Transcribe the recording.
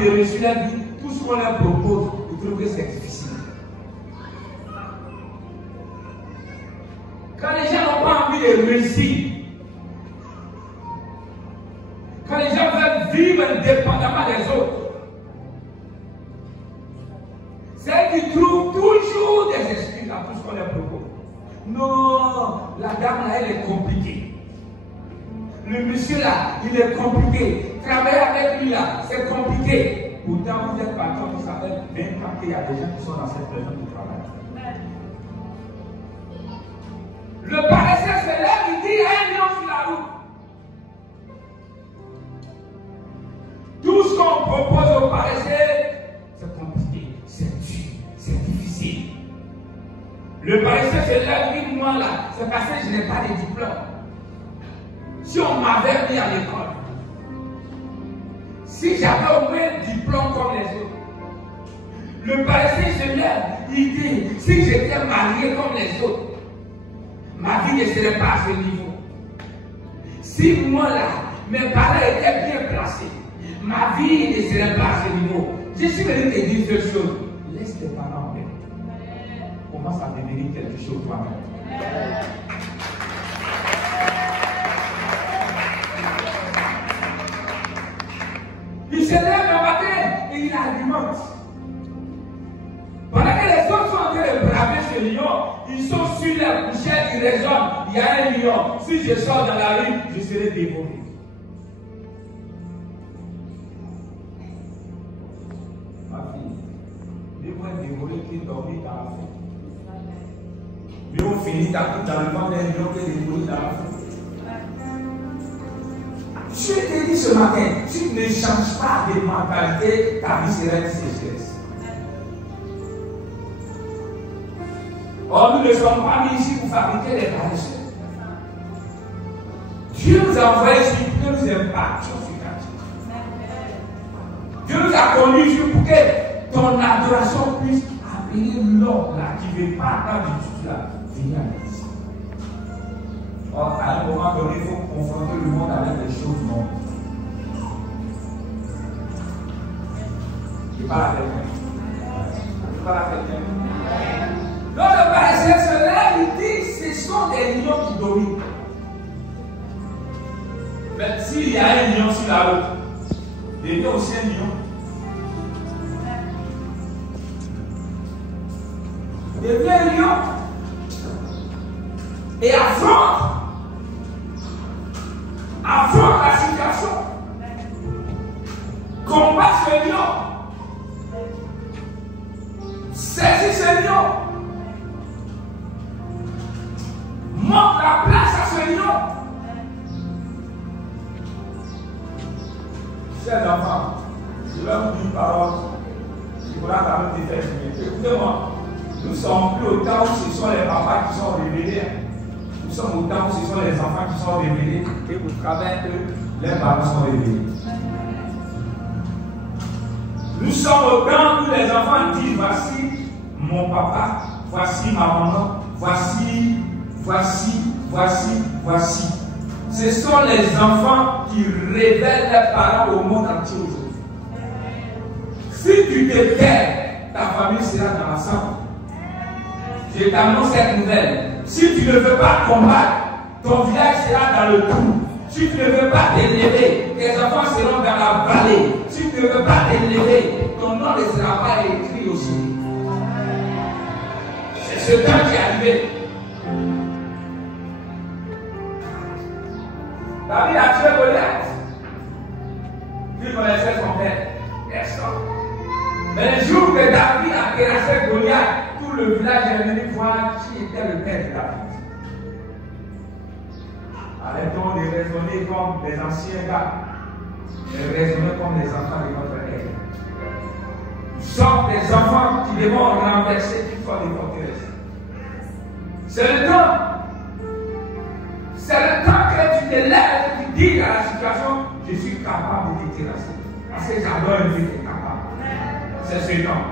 envie de réussir la vie, tout ce qu'on leur propose, ils trouvent que c'est difficile. Quand les gens n'ont pas envie de réussir, quand les gens veulent vivre indépendamment des autres, c'est qu'ils trouvent toujours des excuses à tout ce qu'on leur propose. Non, la dame là, elle est compliquée. Le monsieur là, il est compliqué. Travailler avec lui là, c'est compliqué. Pourtant, vous êtes patron qui s'appelle même quand il y a des gens qui sont dans cette région qui travaillent. Le paresseux se lève, il dit un lion sur la route. Tout ce qu'on propose aux paresseux, c'est compliqué, c'est dur, c'est difficile. Le paresseux se lève, il dit moi là, c'est parce que je n'ai pas de diplôme. Si on m'avait mis à l'école, si j'avais au moins un diplôme comme les autres, le paresseux se lève, il dit, si j'étais marié comme les autres, ma vie ne serait pas à ce niveau. Si moi là, mes parents étaient bien placés, ma vie ne serait pas à ce niveau. Je suis venu te dire cette chose. Laisse tes parents en paix. Commence à devenir quelque chose toi-même. Il se lève le matin et il argumente. Pendant que les autres sont en train de braver ce lion, ils sont sur leur couchette, ils raisonnent. Il y a un lion. Si je sors dans la rue, je serai dévoré. Ma fille, dis-moi dévoré qui dormit dans la faim. Mais on finit dans le ventre d'un lion qui est dévoré dans la faim. Je te dis ce matin, si tu ne changes pas de mentalité, ta vie sera une sécheresse. Or, nous ne sommes pas mis ici pour fabriquer des paresseux. Dieu nous a envoyés ici pour que nous impactions sur la terre. Dieu nous a connus ici pour que ton adoration puisse amener l'homme là qui ne veut pas attendre du tout là, venir à l'église. Or, à un moment donné, il faut confronter le monde avec les choses non. Je parle à quelqu'un. Je parle à quelqu'un. Donc le paresseux se lève, il dit, ce sont des lions qui dominent. Mais s'il y a un lion sur la route, il y a aussi un lion. Devient un lion et affronte la situation. Combat ce lion. Saisis ce lion. Montre la place à ce lion. Chers enfants, je vais vous dire une parole qui pourra quand même te faire signer. Écoutez-moi, nous ne sommes plus au temps où ce sont les papas qui sont révélés. Nous sommes au temps où ce sont les enfants qui sont révélés et au travers d'eux, les parents sont révélés. Nous sommes au temps où les enfants disent, voici mon papa, voici ma maman, voici. Ce sont les enfants qui révèlent leurs parents au monde entier aujourd'hui. Si tu te tais, ta famille sera dans la sang. Je t'annonce cette nouvelle. Si tu ne veux pas combattre, ton village sera dans le trou. Si tu ne veux pas t'élever, tes enfants seront dans la vallée. Si tu ne veux pas t'élever, ton nom ne sera pas écrit aussi. C'est ce temps qui est arrivé. David a tué Goliath. Qui connaissait son père? Personne. Mais le jour que David a terrassé Goliath, tout le village est venu voir qui était le père de David. Arrêtons de raisonner comme des anciens gars, mais raisonner comme des enfants de notre ère. Nous sommes des enfants qui devons renverser une fois des forteresses. C'est le temps. C'est le temps que tu te lèves et tu dis à la situation, je suis capable de te terrasser. Parce que j'adore une vie qui est capable. C'est ce temps.